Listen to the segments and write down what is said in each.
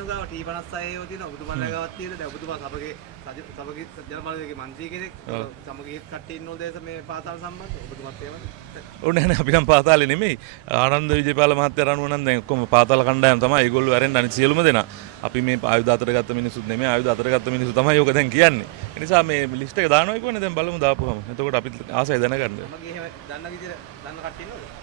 මන්ත්‍රීතුමන්ගේ ගාව T56 ඒව තියෙනවා. ඔබතුමාලා ගාවත් තියෙනවා. දැන් ඔබතුමා සභගේ ජනමාධ්‍ය මන්ත්‍රී කෙනෙක්. සමගිය කට්ටිය ඉන්නෝ දේශ මේ පාතාල සම්බන්ධ. ඔබතුමාත් එහෙමද? ඕනේ නැහැ අපි නම් පාතාලේ නෙමෙයි. ආනන්ද විජේපාල මහත්තයා රණුව නම් දැන් ඔක්කොම පාතාල කණ්ඩායම් තමයි. ඒගොල්ලෝ ඇරෙන්න අනිත් සියලුම දෙනා. අපි මේ ආයුධ අතර ගත්ත මිනිස්සුත් නෙමෙයි. ආයුධ අතර ගත්ත මිනිස්සු තමයි ඕක දැන් කියන්නේ. ඒ නිසා මේ ලිස්ට් එක දානවා කියවනේ දැන් බලමු දාපුවම. එතකොට අපි ආසයි දැනගන්න. මගේ එහෙම දන්න විදිහට දන්න කට්ටිය ඉන්නවද?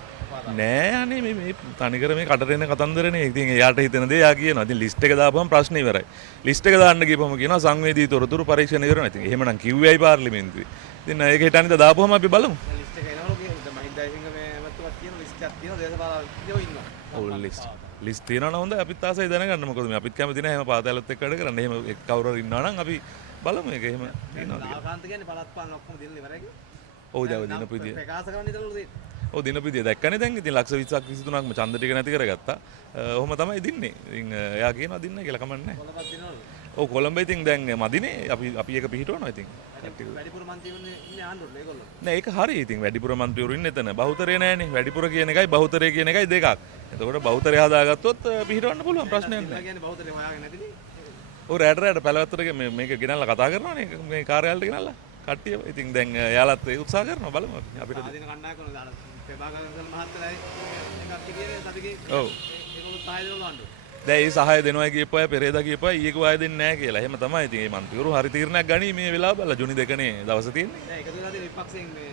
නෑ අනේ මේ තනිකර මේ කටට එන කතන්දරනේ. ඉතින් එයාට හිතෙන දේ එයා කියනවා. ඉතින් ලිස්ට් එක දාපුවම ප්‍රශ්නේ ඉවරයි. ලිස්ට් එක දාන්න ගිහපම කියනවා සංවේදී තොරතුරු පරීක්ෂණ ඉවරයි. ඉතින් එහෙමනම් කිව්වේයි පාර්ලිමේන්තුවේ. ඉතින් ඒක හිතන්නේ දාපුවම අපි බලමු. ලිස්ට් එක එනවලු කියන්නේ මහින්ද ජයසිංහ මේ මැතිතුමා කියන ලිස්ට් එකක් තියෙනවා දේශපාලනඥයෝ ඉන්නවා. ඔව් ලිස්ට් තියෙනවා නම් හොඳයි. අපිත් ආසයි දැනගන්න. මොකද මේ අපිත් කැමති නැහැ එහෙම පාතාලත් එක්ක වැඩ කරන්න. එහෙම කවුරු හරි ඉන්නවා නම් අපි බලමු ඒක එහෙම තියෙනවා. නාගාන්ත කියන්නේ පළාත් පාලන ඔක්කොම දිනලා ඉවරයි කියලා. ඔව් දැන් දිනපු විදිය. ප්‍රකාශ කරන්න ඉතලු තියෙන්නේ. ඔව් දිනපු විදිය දැක්කනේ දැන්. ඉතින් ලක්ෂ 20ක් 23ක්ම ඡන්ද ටික නැති කරගත්තා. ඔහොම තමයි දින්නේ. ඉතින් එයා කියනවා දින්න කියලා කමන්නේ නැහැ. කොළඹත් දිනවලු. ඔව් කොළඹ ඉතින් දැන් මදිනේ. අපි ඒක පිහිටවනවා ඉතින්. වැඩිපුර මන්ත්‍රීවරුන් ඉන්නේ ආණ්ඩුවල ඒගොල්ලෝ. නෑ ඒක හරි. ඉතින් වැඩිපුර මන්ත්‍රීවරු ඉන්නේ එතන. බහුතරය නෑනේ. වැඩිපුර කියන එකයි බහුතරය කියන එකයි දෙකක්. එතකොට බහුතරය හදාගත්තොත් පිහිටවන්න පුළුවන් ප්‍රශ්නයක් නෑ. ඒ කියන්නේ බහුතරය හොයාගෙන නැතිනේ. ඔව් රැට පැලවත්තට මේක ගෙනල්ලා කතා කරනවානේ මේ කාර්යාලයට ගෙනල්ලා. කට්ටිය ඉතින් දැන් එයාලත් උත්සාහ කරනවා බලමු අපිට. ආදීන කණ්ඩායම කරනවා දාන ප්‍රභාකරන් මහත්තයායි එකක් කියන්නේ සතිගේ ඔව් ඒගොල්ලෝ සහාය දෙනවා ආණ්ඩුව. දැන් ඒ සහාය දෙනවා කියපුවා පෙරේදා කියපුවා ඊයේක වාය දෙන්නේ නැහැ කියලා. එහෙම තමයි. ඉතින් මේ මන්ත්‍රීවරු හරි තීරණයක් ගනි මේ වෙලාව බලලා ජුනි 2නේ දවස් තියෙන්නේ. දැන් එකතු වෙලා තියෙන විපක්ෂයෙන් මේ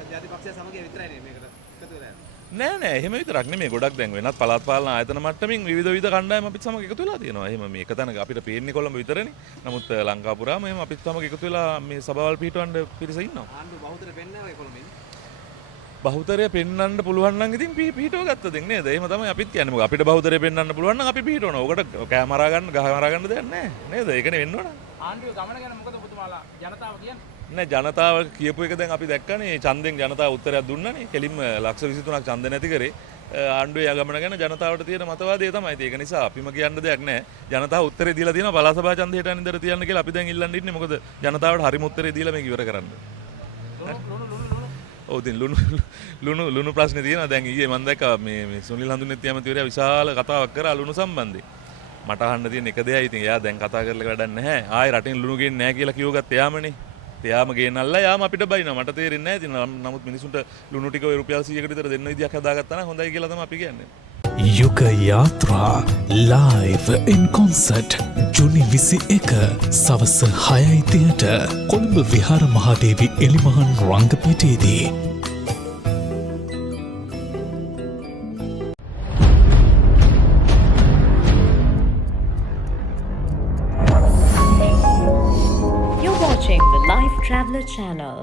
එක්සත් ජාතික පක්ෂය සමගිය විතරයිනේ මේකට එකතු වෙලා යන්නේ. නෑ එහෙම විතරක් නෙමෙයි. ගොඩක් දැන් වෙනත් පළාත් පාලන ආයතන මට්ටමින් විවිධ කණ්ඩායම් අපිත් සමග එකතු වෙලා තියෙනවා. එහෙම මේ එක තැනක අපිට පේන්නේ කොළඹ විතරනේ. නමුත් ලංකා පුරාම එහෙම අපිත් සමග එකතු වෙලා මේ සභාවල් පිහිටවන්න පිරිස ඉන්නවා. ආණ්ඩුව බහුතරය පෙන්නනවා ඒ කොළඹින්. බහුතරය පෙන්වන්න පුළුවන් නම් ඉතින් පිහිටව ගත්ත දෙයක් නේද? එහෙම තමයි අපිත් කියන්නේ. මොකද අපිට බහුතරය පෙන්වන්න පුළුවන් නම් අපි පිහිටවනවා. ඔකට කැමරා ගන්න, ගහ මරා ගන්න දෙයක් නැහැ. නේද? ඒකනේ වෙන්න ඕන. ආණ්ඩුවේ ගමන ගැන මොකද ඔබතුමාලා ජනතාව කියන්නේ? නෑ ජනතාව කියපු එක දැන් අපි දැක්කනේ. ඡන්දෙන් ජනතාව උත්තරයක් දුන්නානේ. කෙලින්ම ලක්ෂ 23ක් ඡන්ද නැති කරේ. ආණ්ඩුවේ යගමන ගැන ජනතාවට තියෙන මතවාදය තමයි. ඒක නිසා අපිම කියන්න දෙයක් නැහැ. ජනතාව උත්තරේ දීලා තියෙනවා පළාත් සභා ඡන්දයට අනින්දර තියන්න කියලා අපි දැන් ඉල්ලන්න ඉන්නේ. මොකද ජනතාවට හරිම උත්තරේ දීලා මේක ඉවර කරන්න. ඔව් ඉතින් ලුණු ප්‍රශ්නේ තියෙනවා. දැන් ඊයේ මම දැක්කා මේ සුනිල් හඳුනෙත් ඇමතිවරයා විශාල කතාවක් කරා ලුණු සම්බන්ධයෙන්. මට අහන්න තියෙන එක දෙයයි. ඉතින් එයා දැන් කතා කරලා වැඩක් නැහැ. ආයෙ රටින් ලුණු ගේන්නේ නැහැ කියලා කිව්වගත් එයාමනේ. එයාම ගේනල්ලා යාම අපිට බයිනවා. මට තේරෙන්නේ නැහැ. ඉතින් නමුත් මිනිසුන්ට ලුණු ටික ඔය රුපියල් 100කට විතර දෙන්න විදියක් හදාගත්තා නම් හොඳයි කියලා තමයි අපි කියන්නේ. යුග යාත්‍රා live in concert ජුනි 21 සවස 6:30ට කොළඹ විහාර මහදේවි එලිමහන් රංගපිටියේදී. You're watching the Life Traveller channel.